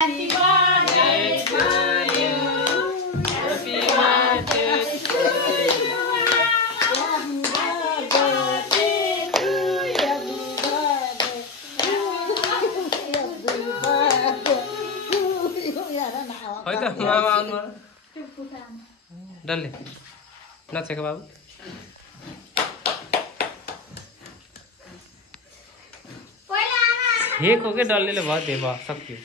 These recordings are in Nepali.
Happy birthday to you. Happy birthday to you. Hoy ta mama आउनु डल्ले नचेको बाबु हेको के डल्लेले भयो दे भयो सक्यो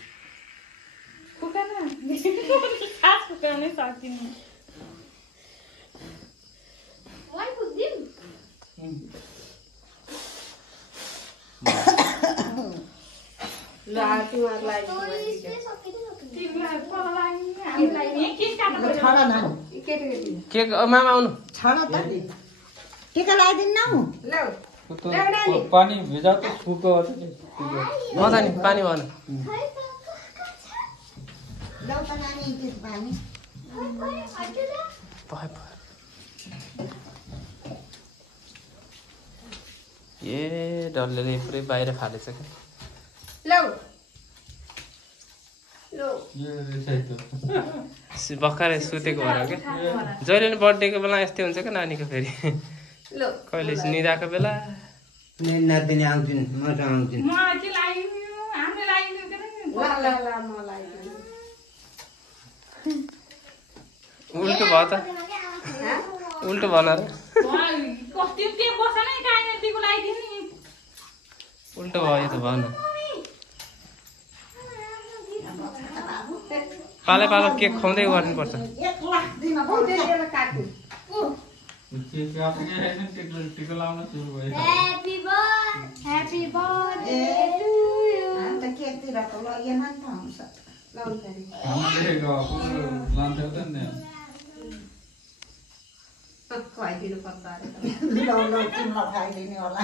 फुकान खास फुकाउनै सकिन्न वाइ पुग्दिम लातिमालाई के मामा आउनु टीका लगाइदिनु न पानी भिजा तो फुको मजा नि पानी भएन लौटा नानी त्यो पानी ए डल्लेले पुरै बाहिर फालेछ के लौ भर्खरै सुतेको भएर के जहिले पनि बर्थडेको बेला यस्तै हुन्छ क्या नानीको फेरि कहिले निदाको बेला नातिनी आउँछन् म त आउँछन् म के लाइदिनु हामीले लाइदिनु के ल म लाइदिनु उल्टो भयो त उल्टो भन र कति के बसनै काइन तिको लाइदिनु उल्टो भयो यो त भन पाले पालो केक खुवाउँदै गर्नुपर्छ 1 लाख दिन त्यसले काट्नु टिका लाउन सुरु भयो Happy birthday to you. अन्त केक तिर त लगिएन नि त हुन्छ लाउँछरी हामीले गएको लान्थ्यो त नि खुवाइदिनु पर्छ अरे लौ लौ तिमीलाई खाइदिने होला